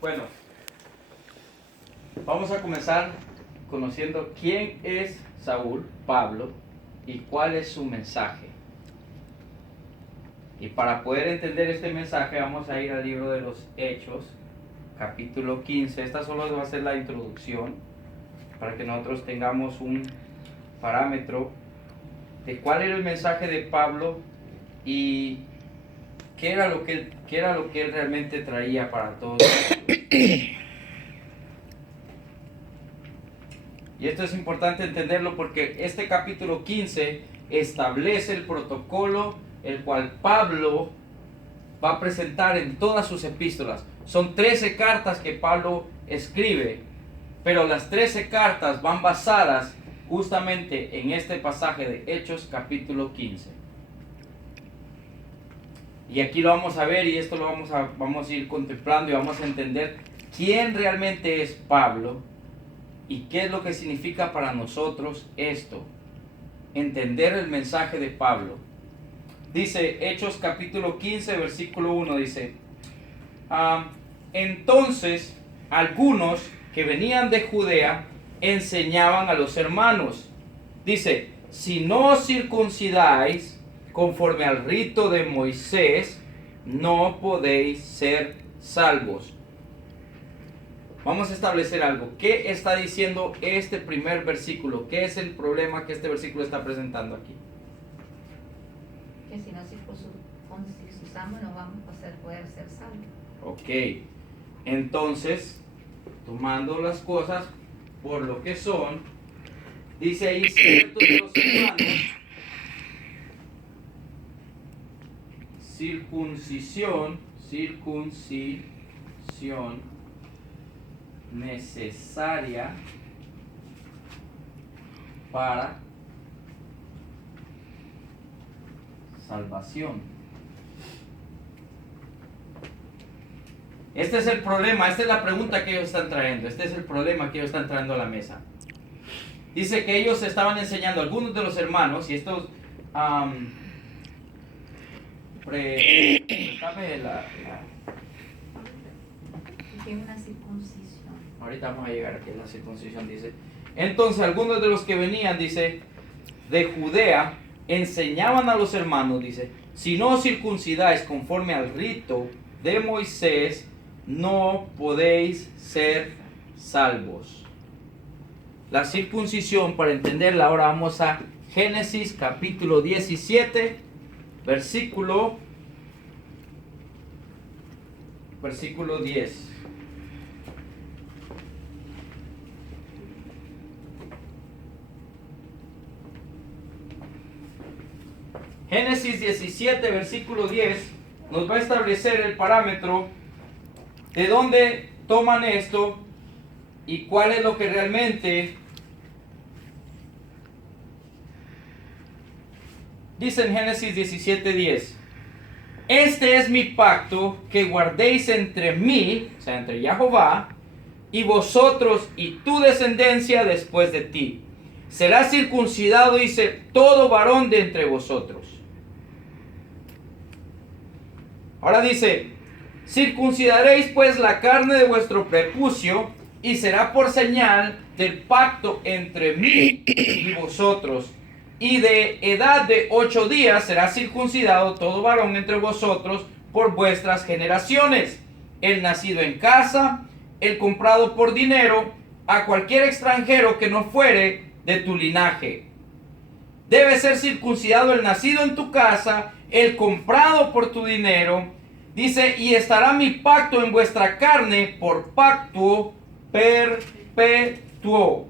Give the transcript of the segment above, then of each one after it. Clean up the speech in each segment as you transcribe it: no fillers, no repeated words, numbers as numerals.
Bueno, vamos a comenzar conociendo quién es Saúl, Pablo, y cuál es su mensaje. Y para poder entender este mensaje vamos a ir al libro de los Hechos, capítulo 15. Esta solo va a ser la introducción para que nosotros tengamos un parámetro de cuál era el mensaje de Pablo y qué era lo que él realmente traía para todos nosotros. Y esto es importante entenderlo porque este capítulo 15 establece el protocolo el cual Pablo va a presentar en todas sus epístolas. Son 13 cartas que Pablo escribe, pero las 13 cartas van basadas justamente en este pasaje de Hechos capítulo 15. Y aquí lo vamos a ver y esto lo vamos a ir contemplando y vamos a entender quién realmente es Pablo y qué es lo que significa para nosotros esto. Entender el mensaje de Pablo. Dice Hechos capítulo 15 versículo 1, dice: entonces algunos que venían de Judea enseñaban a los hermanos. Dice: si no os circuncidáis conforme al rito de Moisés, no podéis ser salvos. Vamos a establecer algo. ¿Qué está diciendo este primer versículo? ¿Qué es el problema que este versículo está presentando aquí? Que si no circuncisamos no vamos a poder ser salvos. Ok. Entonces, tomando las cosas por lo que son, dice ahí ciertos de los hermanos, circuncisión necesaria para salvación. Este es el problema, esta es la pregunta que ellos están trayendo, este es el problema que ellos están trayendo a la mesa. Dice que ellos estaban enseñando a algunos de los hermanos, y estos Una circuncisión. ahorita vamos a llegar aquí a la circuncisión. Dice: entonces algunos de los que venían, dice, de Judea, enseñaban a los hermanos, dice: si no os circuncidáis conforme al rito de Moisés, no podéis ser salvos. La circuncisión, para entenderla, ahora vamos a Génesis capítulo 17, versículo 10. Génesis 17, versículo 10, nos va a establecer el parámetro de dónde toman esto y cuál es lo que realmente dice en Génesis 17, 10. Este es mi pacto que guardéis entre mí, o sea, entre Jehová, y vosotros y tu descendencia después de ti. Será circuncidado, dice, todo varón de entre vosotros. Ahora dice: circuncidaréis pues la carne de vuestro prepucio, y será por señal del pacto entre mí y vosotros. Y de edad de 8 días será circuncidado todo varón entre vosotros por vuestras generaciones, el nacido en casa, el comprado por dinero, a cualquier extranjero que no fuere de tu linaje. Debe ser circuncidado el nacido en tu casa, el comprado por tu dinero. Dice: y estará mi pacto en vuestra carne por pacto perpetuo.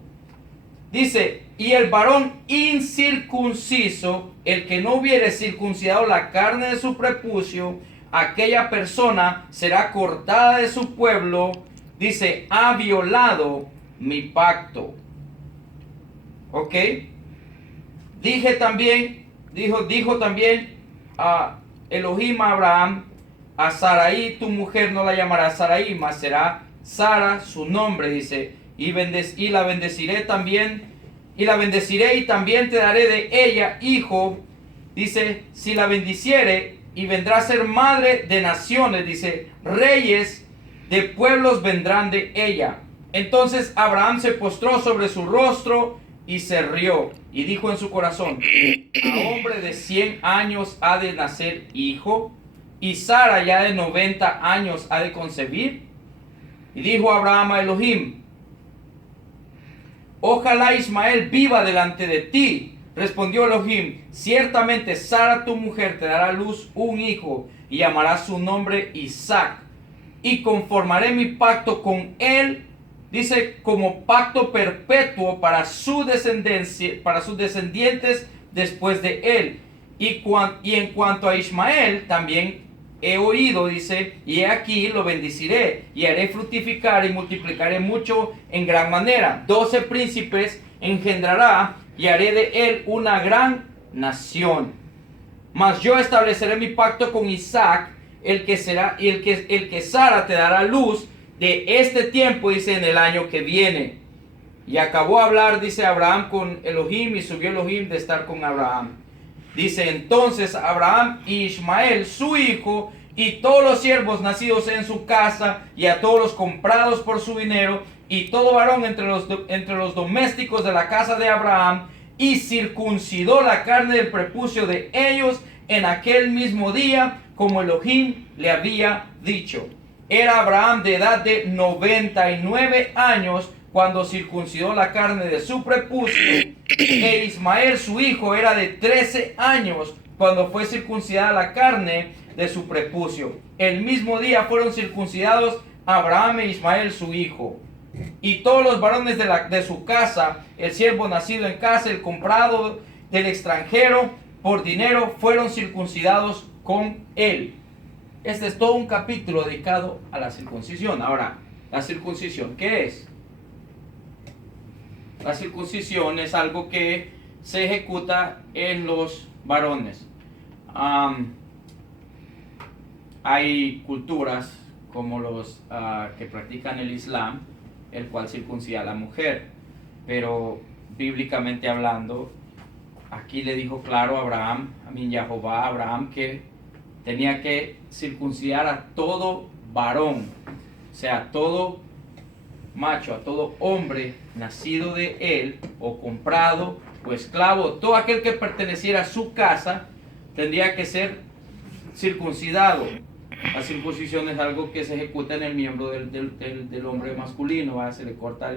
Dice: y el varón incircunciso, el que no hubiere circuncidado la carne de su prepucio, aquella persona será cortada de su pueblo. Dice: ha violado mi pacto. ¿Ok? Dijo también a Elohim a Abraham: a Sarai tu mujer no la llamarás Sarai, mas será Sara su nombre. Dice: y la bendeciré también, y la bendeciré y también te daré de ella hijo. Dice: si la bendiciere, y vendrá a ser madre de naciones. Dice: reyes de pueblos vendrán de ella. Entonces Abraham se postró sobre su rostro y se rió, y dijo en su corazón: a hombre de 100 años ha de nacer hijo, y Sara ya de 90 años ha de concebir. Y dijo Abraham a Elohim: ojalá Ismael viva delante de ti. Respondió Elohim: ciertamente Sara tu mujer te dará a luz un hijo, y llamarás su nombre Isaac, y conformaré mi pacto con él, dice, como pacto perpetuo para su descendencia, para sus descendientes después de él. Y en cuanto a Ismael, también he oído, dice, y he aquí lo bendeciré, y haré fructificar y multiplicaré mucho en gran manera. 12 príncipes engendrará, y haré de él una gran nación. Mas yo estableceré mi pacto con Isaac, el que Sara te dará luz de este tiempo, dice, en el año que viene. Y acabó a hablar, dice, Abraham con Elohim, y subió Elohim de estar con Abraham. Dice, entonces Abraham y Ismael, su hijo, y todos los siervos nacidos en su casa, y a todos los comprados por su dinero, y todo varón entre los domésticos de la casa de Abraham, y circuncidó la carne del prepucio de ellos en aquel mismo día, como Elohim le había dicho. Era Abraham de edad de 99 años cuando circuncidó la carne de su prepucio, e Ismael su hijo era de 13 años cuando fue circuncidada la carne de su prepucio. El mismo día fueron circuncidados Abraham e Ismael su hijo. Y todos los varones de su casa, el siervo nacido en casa, el comprado del extranjero por dinero, fueron circuncidados con él. Este es todo un capítulo dedicado a la circuncisión. Ahora, ¿la circuncisión qué es? La circuncisión es algo que se ejecuta en los varones. Hay culturas como los que practican el Islam, el cual circuncida a la mujer, pero bíblicamente hablando, aquí le dijo claro a Abraham, Jehová a Abraham, que tenía que circuncidar a todo varón, o sea, a todo macho, a todo hombre nacido de él, o comprado, o esclavo, todo aquel que perteneciera a su casa, tendría que ser circuncidado. La circuncisión es algo que se ejecuta en el miembro del hombre masculino, ¿verdad? Se le corta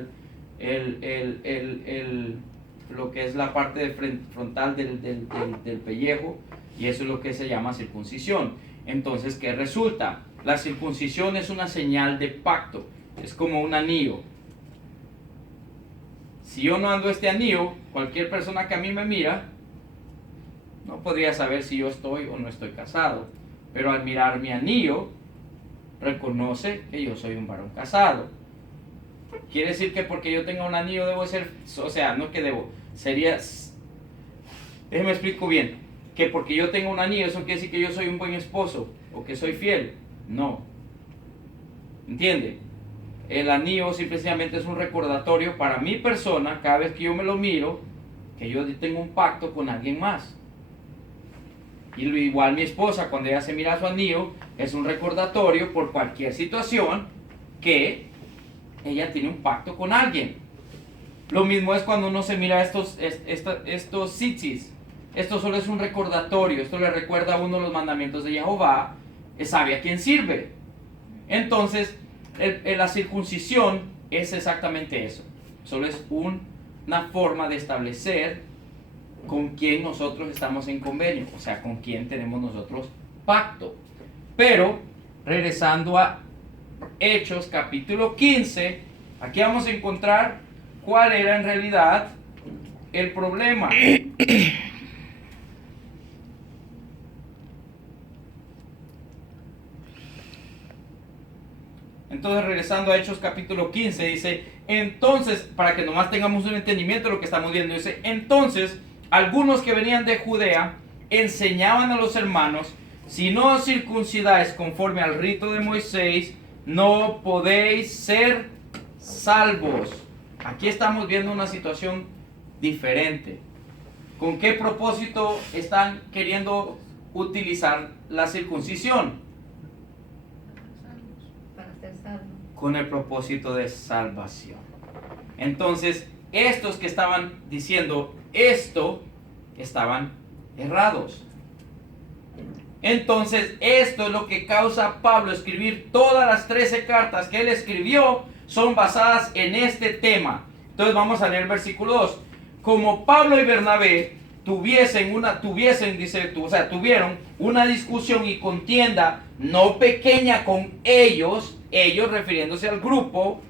lo que es la parte frontal del pellejo, y eso es lo que se llama circuncisión. Entonces, ¿qué resulta? La circuncisión es una señal de pacto, es como un anillo. Si yo no ando este anillo, cualquier persona que a mí me mira no podría saber si yo estoy o no estoy casado, pero al mirar mi anillo reconoce que yo soy un varón casado. Quiere decir que porque yo tenga un anillo debo ser, o sea, no que debo, sería, déjeme explico bien, que porque yo tengo un anillo eso quiere decir que yo soy un buen esposo o que soy fiel. No, ¿entiende? El anillo simplemente es un recordatorio para mi persona, cada vez que yo me lo miro, que yo tengo un pacto con alguien más. Y igual mi esposa, cuando ella se mira su anillo, es un recordatorio por cualquier situación que ella tiene un pacto con alguien. Lo mismo es cuando uno se mira estos tzitzis. Esto solo es un recordatorio, esto le recuerda a uno los mandamientos de Jehová, sabe a quién sirve. Entonces, la circuncisión es exactamente eso. Solo es una forma de establecer con quién nosotros estamos en convenio, o sea, con quién tenemos nosotros pacto. Pero, regresando a Hechos capítulo 15, aquí vamos a encontrar cuál era en realidad el problema. Entonces, regresando a Hechos capítulo 15, dice, entonces, para que nomás tengamos un entendimiento de lo que estamos viendo, dice, entonces, algunos que venían de Judea enseñaban a los hermanos, si no os circuncidáis conforme al rito de Moisés, no podéis ser salvos. Aquí estamos viendo una situación diferente. ¿Con qué propósito están queriendo utilizar la circuncisión? Para ser salvos. con el propósito de salvación. Entonces, estos que estaban diciendo esto, estaban errados. Entonces, esto es lo que causa a Pablo escribir todas las 13 cartas que él escribió, son basadas en este tema. Entonces, vamos a leer el versículo 2. Como Pablo y Bernabé tuvieron una discusión y contienda no pequeña con ellos refiriéndose al grupo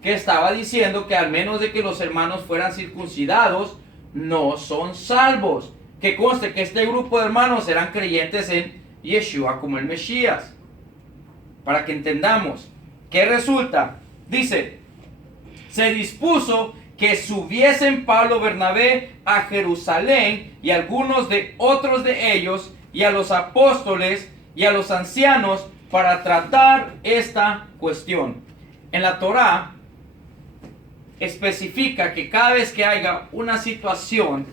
que estaba diciendo que al menos de que los hermanos fueran circuncidados, no son salvos. Que conste que este grupo de hermanos eran creyentes en Yeshua como el Mesías. Para que entendamos. ¿Qué resulta? Dice, se dispuso que subiesen Pablo y Bernabé a Jerusalén y algunos de otros de ellos y a los apóstoles y a los ancianos para tratar esta cuestión. En la Torá especifica que cada vez que haya una situación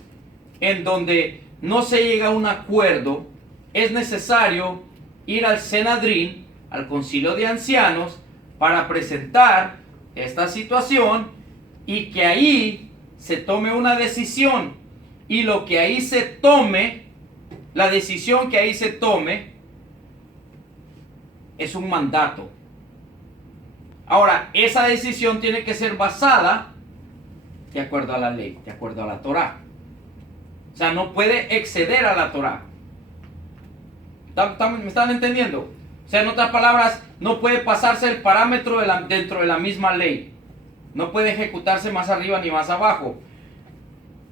en donde no se llega a un acuerdo, es necesario ir al Senadrín, al concilio de ancianos, para presentar esta situación y que ahí se tome una decisión. Y lo que ahí se tome, la decisión que ahí se tome, es un mandato. Ahora, esa decisión tiene que ser basada de acuerdo a la ley, de acuerdo a la Torá. O sea, no puede exceder a la Torá. ¿Me están entendiendo? O sea, en otras palabras, no puede pasarse el parámetro dentro de la misma ley. No puede ejecutarse más arriba ni más abajo.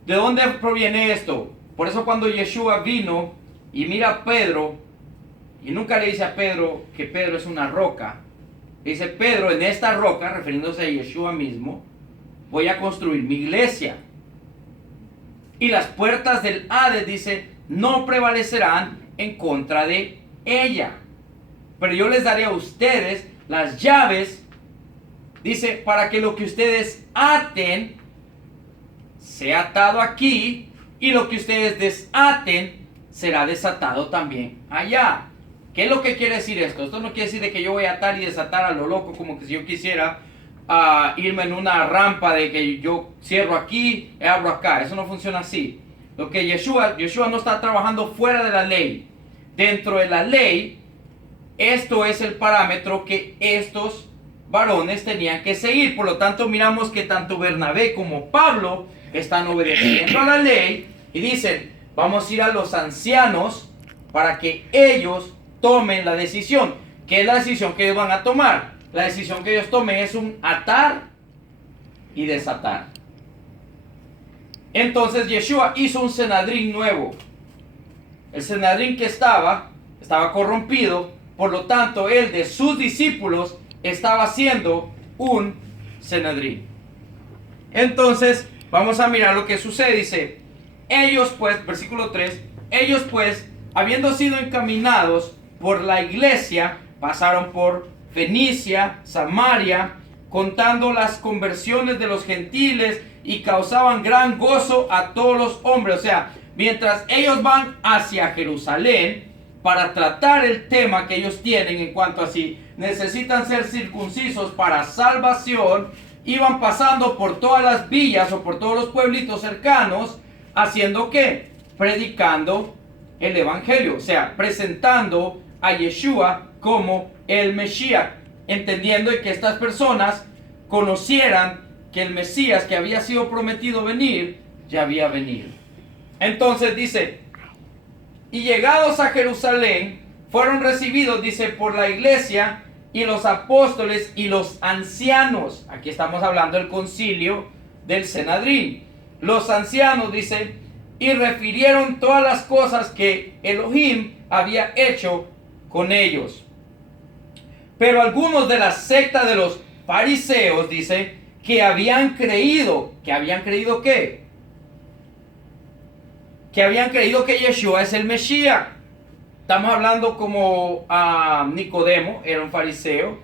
¿De dónde proviene esto? Por eso cuando Yeshua vino y mira a Pedro, y nunca le dice a Pedro que Pedro es una roca. Dice, Pedro, en esta roca, refiriéndose a Yeshua mismo, voy a construir mi iglesia. Y las puertas del Hades, dice, no prevalecerán en contra de ella. Pero yo les daré a ustedes las llaves, dice, para que lo que ustedes aten sea atado aquí, y lo que ustedes desaten será desatado también allá. ¿Qué es lo que quiere decir esto? Esto no quiere decir de que yo voy a atar y desatar a lo loco, como que si yo quisiera irme en una rampa de que yo cierro aquí y abro acá. Eso no funciona así. Lo que Yeshua no está trabajando fuera de la ley. Dentro de la ley, esto es el parámetro que estos varones tenían que seguir. Por lo tanto, miramos que tanto Bernabé como Pablo están obedeciendo a la ley y dicen, vamos a ir a los ancianos para que ellos tomen la decisión. ¿Qué es la decisión que ellos van a tomar? La decisión que ellos tomen es un atar y desatar. Entonces Yeshua hizo un Senadrín nuevo. El Senadrín que estaba corrompido, por lo tanto él de sus discípulos estaba haciendo un Senadrín. Entonces vamos a mirar lo que sucede. Dice, ellos pues, versículo 3, ellos pues, habiendo sido encaminados por la iglesia, pasaron por Fenicia, Samaria, contando las conversiones de los gentiles y causaban gran gozo a todos los hombres. O sea, mientras ellos van hacia Jerusalén para tratar el tema que ellos tienen en cuanto a si necesitan ser circuncisos para salvación, iban pasando por todas las villas o por todos los pueblitos cercanos, haciendo ¿qué? Predicando el evangelio, o sea, presentando a Yeshua como el Mesías, entendiendo que estas personas conocieran que el Mesías que había sido prometido venir, ya había venido. Entonces dice, y llegados a Jerusalén, fueron recibidos, dice, por la iglesia y los apóstoles y los ancianos. Aquí estamos hablando del concilio del Senadrín. Los ancianos, dice, y refirieron todas las cosas que Elohim había hecho con ellos. Pero algunos de la secta de los fariseos, dice, que habían creído ¿qué? Que habían creído que Yeshua es el Mesías. Estamos hablando como Nicodemo era un fariseo,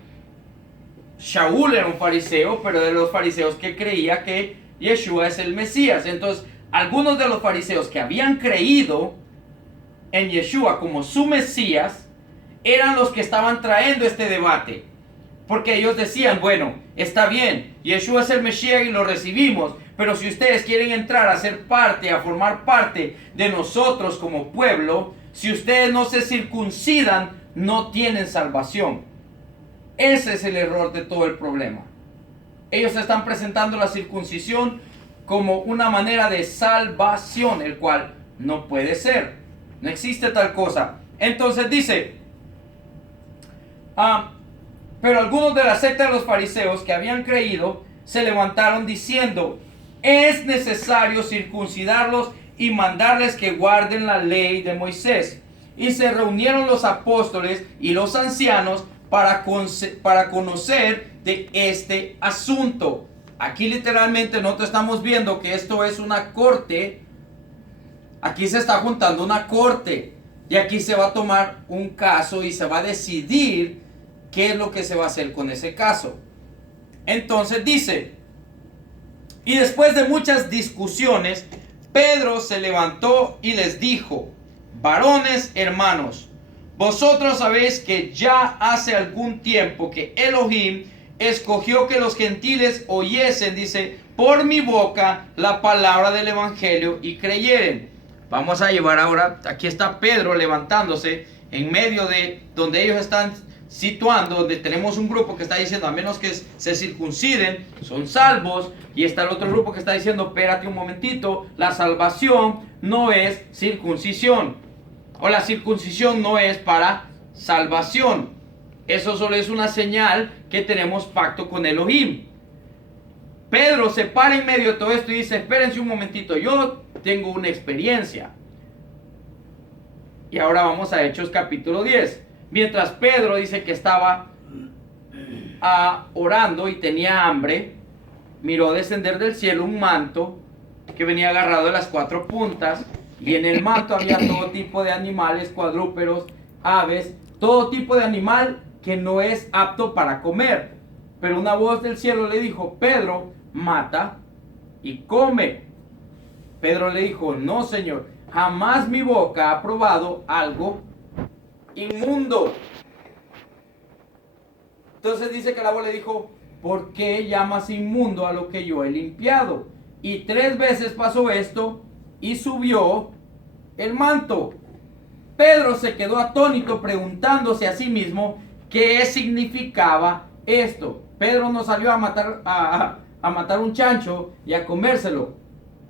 Shaul era un fariseo, pero de los fariseos que creía que Yeshua es el Mesías. Entonces, algunos de los fariseos que habían creído en Yeshua como su Mesías eran los que estaban trayendo este debate. Porque ellos decían, bueno, está bien, Yeshua es el Mesías y lo recibimos, pero si ustedes quieren entrar a ser parte, a formar parte de nosotros como pueblo, si ustedes no se circuncidan, no tienen salvación. Ese es el error de todo el problema. Ellos están presentando la circuncisión como una manera de salvación, el cual no puede ser. No existe tal cosa. Entonces dice, pero algunos de la secta de los fariseos que habían creído se levantaron diciendo, es necesario circuncidarlos y mandarles que guarden la ley de Moisés. Y se reunieron los apóstoles y los ancianos para conocer de este asunto. Aquí literalmente nosotros estamos viendo que esto es una corte. Aquí se está juntando una corte. Y aquí se va a tomar un caso y se va a decidir qué es lo que se va a hacer con ese caso. Entonces dice, y después de muchas discusiones, Pedro se levantó y les dijo, varones hermanos, vosotros sabéis que ya hace algún tiempo que Elohim escogió que los gentiles oyesen, dice, por mi boca la palabra del evangelio y creyeren. Vamos a llevar ahora, aquí está Pedro levantándose en medio de donde ellos están situando, donde tenemos un grupo que está diciendo, a menos que se circunciden, son salvos, y está el otro grupo que está diciendo, espérate un momentito, la salvación no es circuncisión, o la circuncisión no es para salvación, eso solo es una señal que tenemos pacto con Elohim. Pedro se para en medio de todo esto y dice, espérense un momentito, yo tengo una experiencia. Y ahora vamos a Hechos capítulo 10. Mientras Pedro dice que estaba orando y tenía hambre, miró descender del cielo un manto que venía agarrado de las cuatro puntas, y en el manto había todo tipo de animales, cuadrúpedos, aves, todo tipo de animal que no es apto para comer. Pero una voz del cielo le dijo, Pedro, mata y come. Pedro le dijo, no, Señor, jamás mi boca ha probado algo inmundo. Entonces dice que la voz le dijo, ¿por qué llamas inmundo a lo que yo he limpiado? Y 3 veces pasó esto y subió el manto. Pedro se quedó atónito preguntándose a sí mismo qué significaba esto. Pedro no salió a matar un chancho y a comérselo.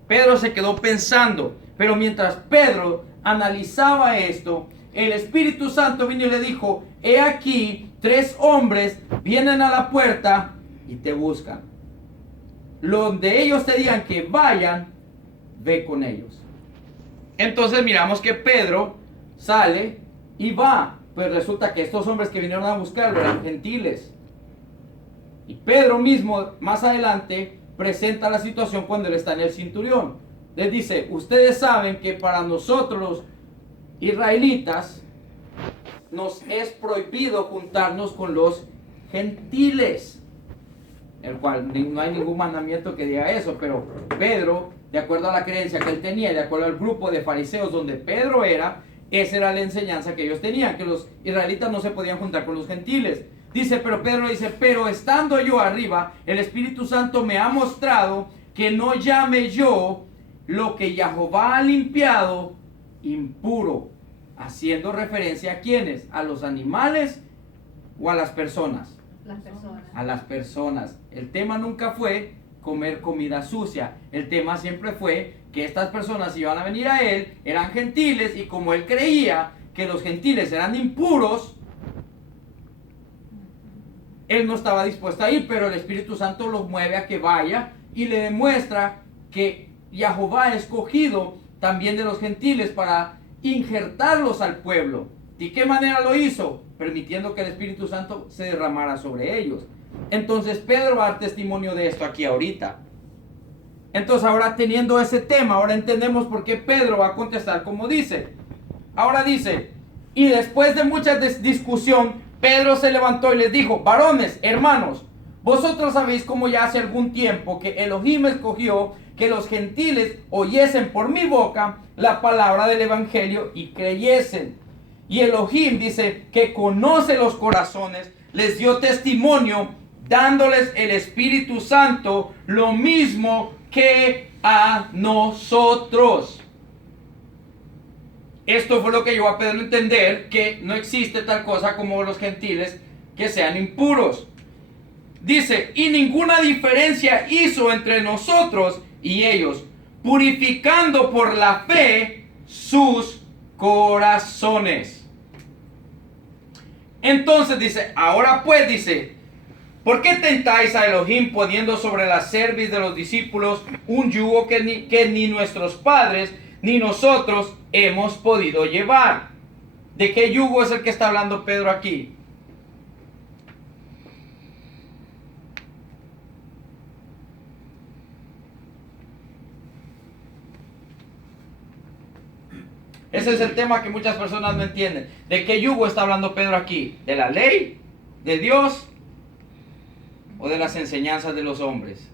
Pedro se quedó pensando, pero mientras Pedro analizaba esto, el Espíritu Santo vino y le dijo, he aquí 3 hombres vienen a la puerta y te buscan. Donde ellos te digan que vayan, ve con ellos. Entonces miramos que Pedro sale y va. Pues resulta que estos hombres que vinieron a buscarlo eran gentiles. Y Pedro mismo, más adelante, presenta la situación cuando él está en el centurión. Les dice, ustedes saben que para nosotros los israelitas nos es prohibido juntarnos con los gentiles, el cual no hay ningún mandamiento que diga eso, pero Pedro, de acuerdo a la creencia que él tenía, de acuerdo al grupo de fariseos donde Pedro era, esa era la enseñanza que ellos tenían, que los israelitas no se podían juntar con los gentiles. Dice, pero Pedro dice, pero estando yo arriba, el Espíritu Santo me ha mostrado que no llame yo lo que Jehová ha limpiado impuro, haciendo referencia a quiénes, a los animales o a las personas. Las personas. A las personas. El tema nunca fue comer comida sucia. El tema siempre fue que estas personas iban a venir a él, eran gentiles, y como él creía que los gentiles eran impuros, él no estaba dispuesto a ir, pero el Espíritu Santo los mueve a que vaya y le demuestra que Jehová ha escogido también de los gentiles para injertarlos al pueblo. ¿De qué manera lo hizo? Permitiendo que el Espíritu Santo se derramara sobre ellos. Entonces Pedro va a dar testimonio de esto aquí ahorita. Entonces ahora teniendo ese tema, ahora entendemos por qué Pedro va a contestar como dice. Ahora dice, y después de mucha discusión, Pedro se levantó y les dijo, varones, hermanos, vosotros sabéis cómo ya hace algún tiempo que Elohim escogió que los gentiles oyesen por mi boca la palabra del evangelio y creyesen. Y Elohim dice que conoce los corazones, les dio testimonio dándoles el Espíritu Santo, lo mismo que a nosotros. Esto fue lo que llevó a Pedro a entender que no existe tal cosa como los gentiles que sean impuros. Dice, y ninguna diferencia hizo entre nosotros y ellos, purificando por la fe sus corazones. Entonces dice, ahora pues dice, ¿por qué tentáis a Elohim poniendo sobre la cerviz de los discípulos un yugo que ni nuestros padres ni nosotros hemos podido llevar? ¿De qué yugo es el que está hablando Pedro aquí? Ese es el tema que muchas personas no entienden. ¿De qué yugo está hablando Pedro aquí? ¿De la ley? ¿De Dios? ¿O de las enseñanzas de los hombres?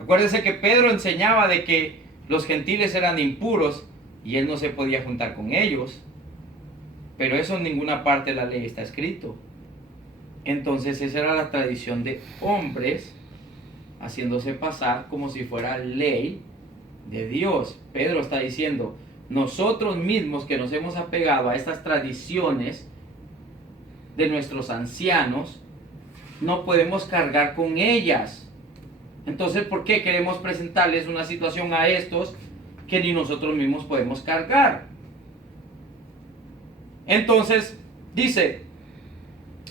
Acuérdense que Pedro enseñaba de que los gentiles eran impuros y él no se podía juntar con ellos. Pero eso en ninguna parte de la ley está escrito. Entonces esa era la tradición de hombres haciéndose pasar como si fuera ley de Dios. Pedro está diciendo, nosotros mismos que nos hemos apegado a estas tradiciones de nuestros ancianos, no podemos cargar con ellas. Entonces, ¿por qué queremos presentarles una situación a estos que ni nosotros mismos podemos cargar? Entonces, dice,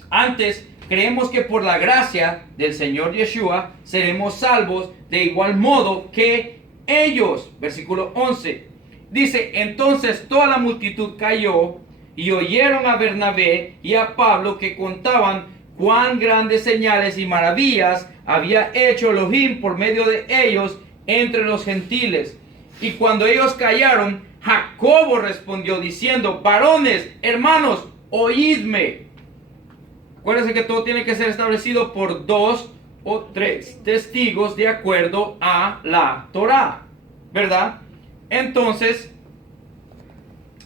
antes creemos que por la gracia del Señor Yeshua seremos salvos de igual modo que ellos. Versículo 11 dice, entonces toda la multitud cayó y oyeron a Bernabé y a Pablo que contaban cuán grandes señales y maravillas había hecho Elohim por medio de ellos entre los gentiles. Y cuando ellos callaron, Jacobo respondió diciendo, varones, hermanos, oídme. Acuérdense que todo tiene que ser establecido por 2 o 3 testigos de acuerdo a la Torá, ¿verdad? Entonces,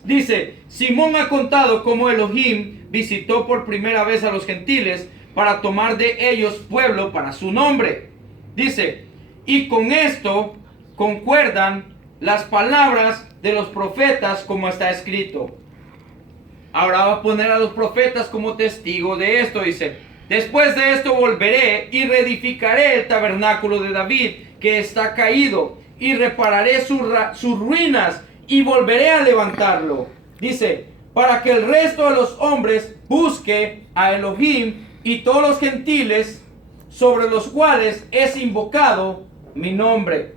dice, Simón ha contado cómo Elohim visitó por primera vez a los gentiles para tomar de ellos pueblo para su nombre. Dice, y con esto concuerdan las palabras de los profetas como está escrito. Ahora va a poner a los profetas como testigo de esto. Dice, después de esto volveré y reedificaré el tabernáculo de David que está caído y repararé sus ruinas y volveré a levantarlo. Dice, para que el resto de los hombres busque a Elohim y todos los gentiles sobre los cuales es invocado mi nombre.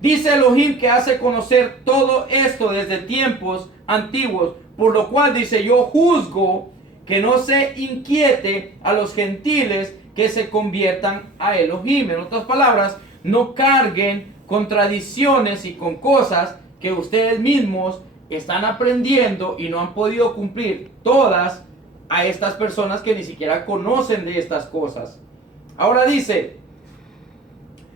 Dice Elohim que hace conocer todo esto desde tiempos antiguos, por lo cual dice, yo juzgo que no se inquiete a los gentiles que se conviertan a Elohim. En otras palabras, no carguen con tradiciones y con cosas que ustedes mismos están aprendiendo y no han podido cumplir todas a estas personas que ni siquiera conocen de estas cosas. Ahora dice,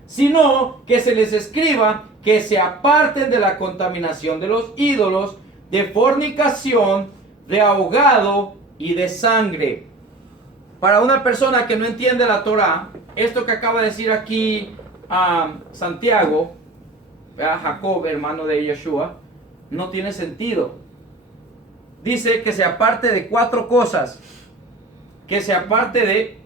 sino que se les escriba que se aparten de la contaminación de los ídolos, de fornicación, de ahogado y de sangre. Para una persona que no entiende la Torá, esto que acaba de decir aquí Santiago, Jacob, hermano de Yeshua, no tiene sentido. Dice que se aparte de 4 cosas. Que se aparte de...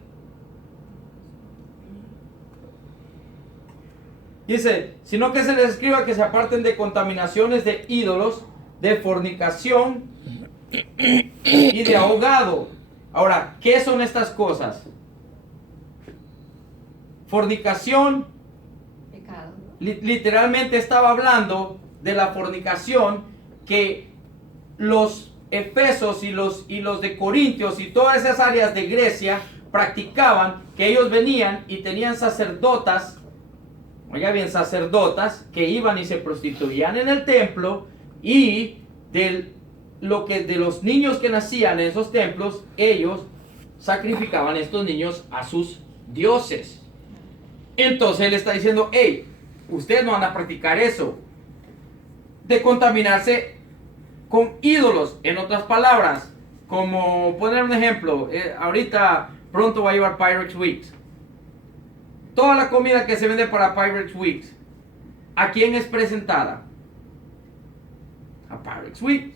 Dice, sino que se les escriba que se aparten de contaminaciones de ídolos, de fornicación y de ahogado. Ahora, ¿qué son estas cosas? Fornicación, Pecado. Literalmente estaba hablando de la fornicación que los efesos y los de Corintios y todas esas áreas de Grecia practicaban, que ellos venían y tenían sacerdotas, oiga bien, sacerdotas que iban y se prostituían en el templo, y de los niños que nacían en esos templos, ellos sacrificaban a estos niños a sus dioses. Entonces él está diciendo, hey, ustedes no van a practicar eso de contaminarse con ídolos. En otras palabras, Como poner un ejemplo, ahorita pronto va a llevar Pirates Weeks. Toda la comida que se vende para Pirates Weeks, ¿a quién es presentada? A Pirates Week.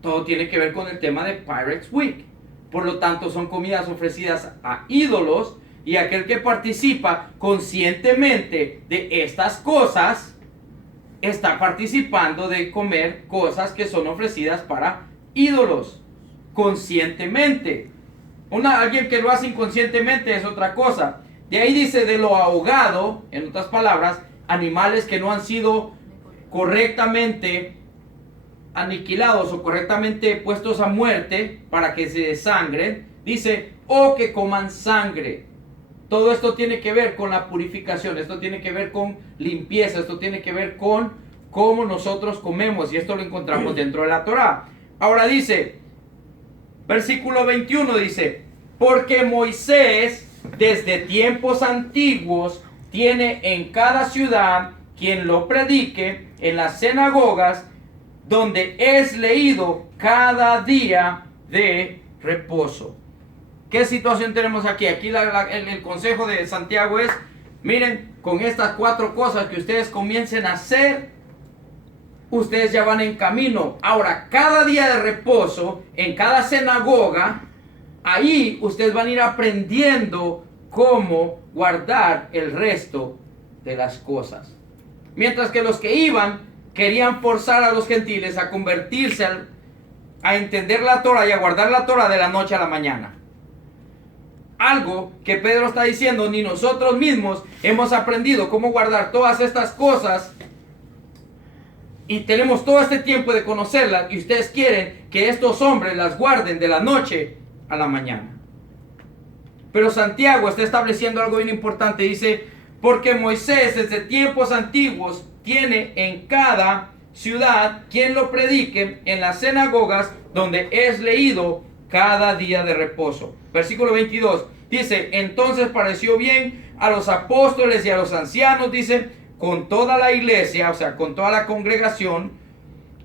Todo tiene que ver con el tema de Pirates Week. Por lo tanto, son comidas ofrecidas a ídolos, y aquel que participa conscientemente de estas cosas está participando de comer cosas que son ofrecidas para ídolos. Conscientemente. Alguien que lo hace inconscientemente es otra cosa. De ahí dice de lo ahogado, en otras palabras, animales que no han sido correctamente aniquilados o correctamente puestos a muerte para que se desangren. Dice, o que coman sangre. Todo esto tiene que ver con la purificación, esto tiene que ver con limpieza, esto tiene que ver con cómo nosotros comemos, y esto lo encontramos dentro de la Torá. Ahora dice, versículo 21 dice, porque Moisés desde tiempos antiguos tiene en cada ciudad quien lo predique en las sinagogas, donde es leído cada día de reposo. ¿Qué situación tenemos aquí? Aquí el consejo de Santiago es, miren, con estas 4 cosas que ustedes comiencen a hacer, ustedes ya van en camino. Ahora, cada día de reposo, en cada sinagoga, ahí ustedes van a ir aprendiendo cómo guardar el resto de las cosas. Mientras que los que iban querían forzar a los gentiles a convertirse, a entender la Torah y a guardar la Torah de la noche a la mañana. Algo que Pedro está diciendo, ni nosotros mismos hemos aprendido cómo guardar todas estas cosas, y tenemos todo este tiempo de conocerlas, y ustedes quieren que estos hombres las guarden de la noche a la mañana. Pero Santiago está estableciendo algo bien importante. Dice, porque Moisés desde tiempos antiguos tiene en cada ciudad quien lo predique en las sinagogas, donde es leído cada día de reposo. Versículo 22 dice, entonces pareció bien a los apóstoles y a los ancianos, dice, con toda la iglesia, o sea, con toda la congregación,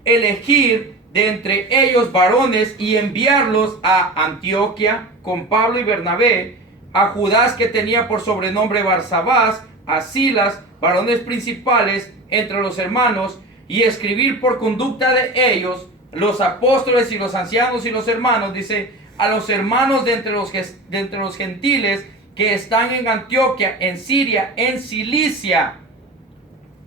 elegir de entre ellos varones y enviarlos a Antioquía con Pablo y Bernabé, a Judas, que tenía por sobrenombre Barsabás, a Silas, varones principales entre los hermanos, y escribir por conducta de ellos, los apóstoles y los ancianos y los hermanos, dice, a los hermanos de entre los gentiles que están en Antioquía, en Siria, en Cilicia.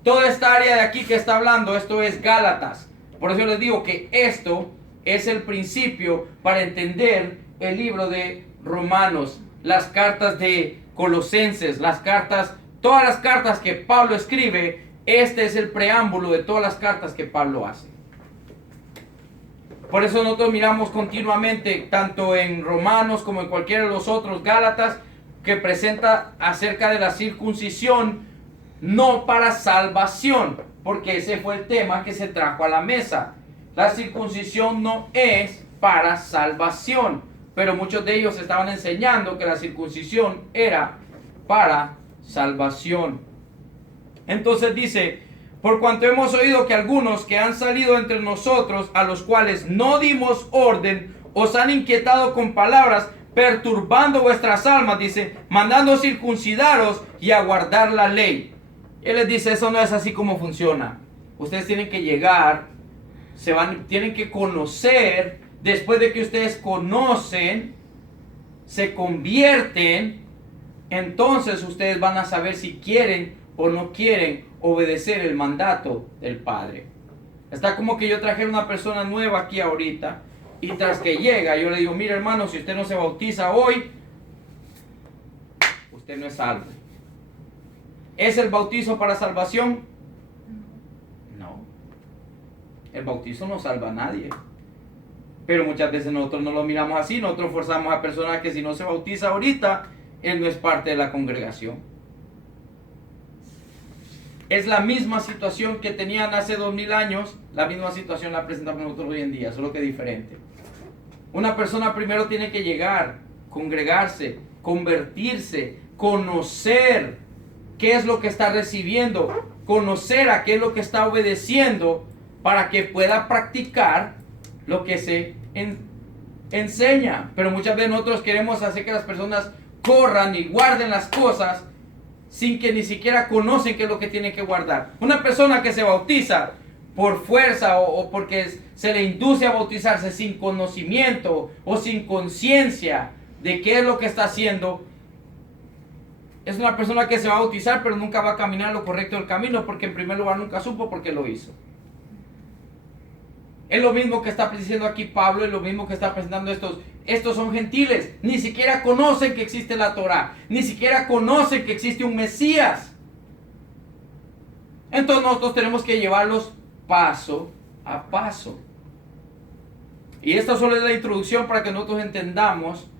Toda esta área de aquí que está hablando, esto es Gálatas. Por eso les digo que esto es el principio para entender el libro de Romanos, las cartas de Colosenses, todas las cartas que Pablo escribe. Este es el preámbulo de todas las cartas que Pablo hace. Por eso nosotros miramos continuamente, tanto en Romanos como en cualquiera de los otros, Gálatas, que presenta acerca de la circuncisión, no para salvación, porque ese fue el tema que se trajo a la mesa. La circuncisión no es para salvación, pero muchos de ellos estaban enseñando que la circuncisión era para salvación. Entonces dice, por cuanto hemos oído que algunos que han salido entre nosotros, a los cuales no dimos orden, os han inquietado con palabras, perturbando vuestras almas, dice, mandando circuncidaros y a guardar la ley. Él les dice, eso no es así como funciona. Ustedes tienen que llegar, tienen que conocer. Después de que ustedes conocen, se convierten, entonces ustedes van a saber si quieren o no quieren obedecer el mandato del Padre. Está como que yo trajera una persona nueva aquí ahorita, y tras que llega, yo le digo, mire hermano, si usted no se bautiza hoy, usted no es salvo. ¿Es el bautizo para salvación? No. El bautizo no salva a nadie. Pero muchas veces nosotros no lo miramos así. Nosotros forzamos a personas que si no se bautiza ahorita, él no es parte de la congregación. Es la misma situación que tenían hace 2000 años. La misma situación la presentamos nosotros hoy en día, solo que diferente. Una persona primero tiene que llegar, congregarse, convertirse, conocer qué es lo que está recibiendo, conocer a qué es lo que está obedeciendo, para que pueda practicar lo que se enseña. Pero muchas veces nosotros queremos hacer que las personas corran y guarden las cosas sin que ni siquiera conocen qué es lo que tienen que guardar. Una persona que se bautiza por fuerza o porque se le induce a bautizarse sin conocimiento o sin conciencia de qué es lo que está haciendo, es una persona que se va a bautizar pero nunca va a caminar lo correcto del camino, porque en primer lugar nunca supo por qué lo hizo. Es lo mismo que está diciendo aquí Pablo, es lo mismo que está presentando estos son gentiles, ni siquiera conocen que existe la Torá, ni siquiera conocen que existe un Mesías. Entonces nosotros tenemos que llevarlos paso a paso. Y esta solo es la introducción para que nosotros entendamos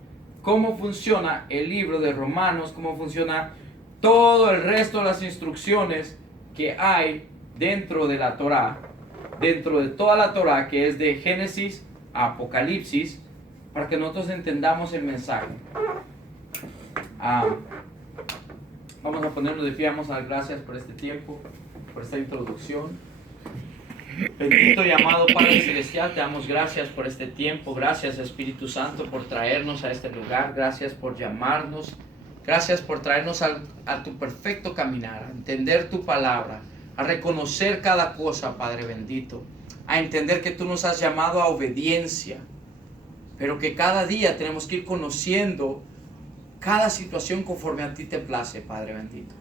cómo funciona el libro de Romanos, cómo funciona todo el resto de las instrucciones que hay dentro de la Torá, dentro de toda la Torá, que es de Génesis a Apocalipsis, para que nosotros entendamos el mensaje. Vamos a ponernos de pie, vamos a dar gracias por este tiempo, por esta introducción. Bendito y amado Padre Celestial, te damos gracias por este tiempo, gracias Espíritu Santo por traernos a este lugar, gracias por llamarnos, gracias por traernos a tu perfecto caminar, a entender tu palabra, a reconocer cada cosa, Padre bendito, a entender que tú nos has llamado a obediencia, pero que cada día tenemos que ir conociendo cada situación conforme a ti te place, Padre bendito.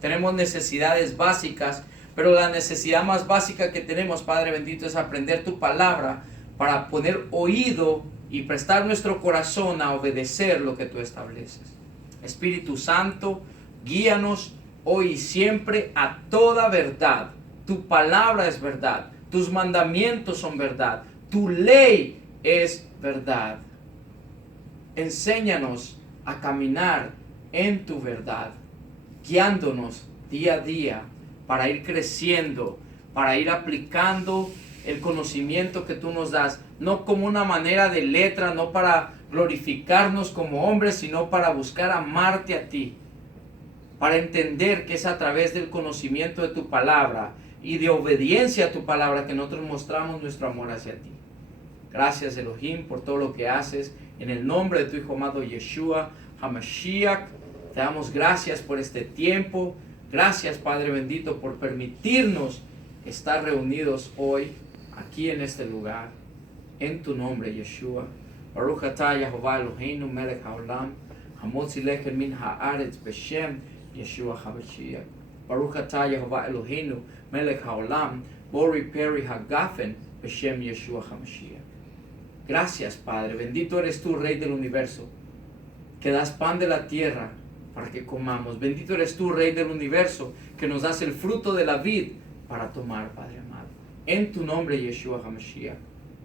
Tenemos necesidades básicas, pero la necesidad más básica que tenemos, Padre bendito, es aprender tu palabra para poner oído y prestar nuestro corazón a obedecer lo que tú estableces. Espíritu Santo, guíanos hoy y siempre a toda verdad. Tu palabra es verdad, tus mandamientos son verdad, tu ley es verdad. Enséñanos a caminar en tu verdad, guiándonos día a día para ir creciendo, para ir aplicando el conocimiento que tú nos das, no como una manera de letra, no para glorificarnos como hombres, sino para buscar amarte a ti, para entender que es a través del conocimiento de tu palabra y de obediencia a tu palabra que nosotros mostramos nuestro amor hacia ti. Gracias Elohim por todo lo que haces, en el nombre de tu Hijo amado Yeshua HaMashiach, te damos gracias por este tiempo. Gracias, Padre bendito, por permitirnos estar reunidos hoy, aquí en este lugar, en tu nombre, Yeshua. Baruch atah Yehovah Eloheinu melech haolam, hamotzi lechem min haaretz b'shem Yeshua HaMashiach. Baruch atah Yehovah Eloheinu melech haolam, bori peri hagafen b'shem Yeshua HaMashiach. Gracias, Padre, bendito eres tú, Rey del universo, que das pan de la tierra para que comamos. Bendito eres tú, Rey del universo, que nos das el fruto de la vid para tomar, Padre amado. En tu nombre, Yeshua HaMashiach.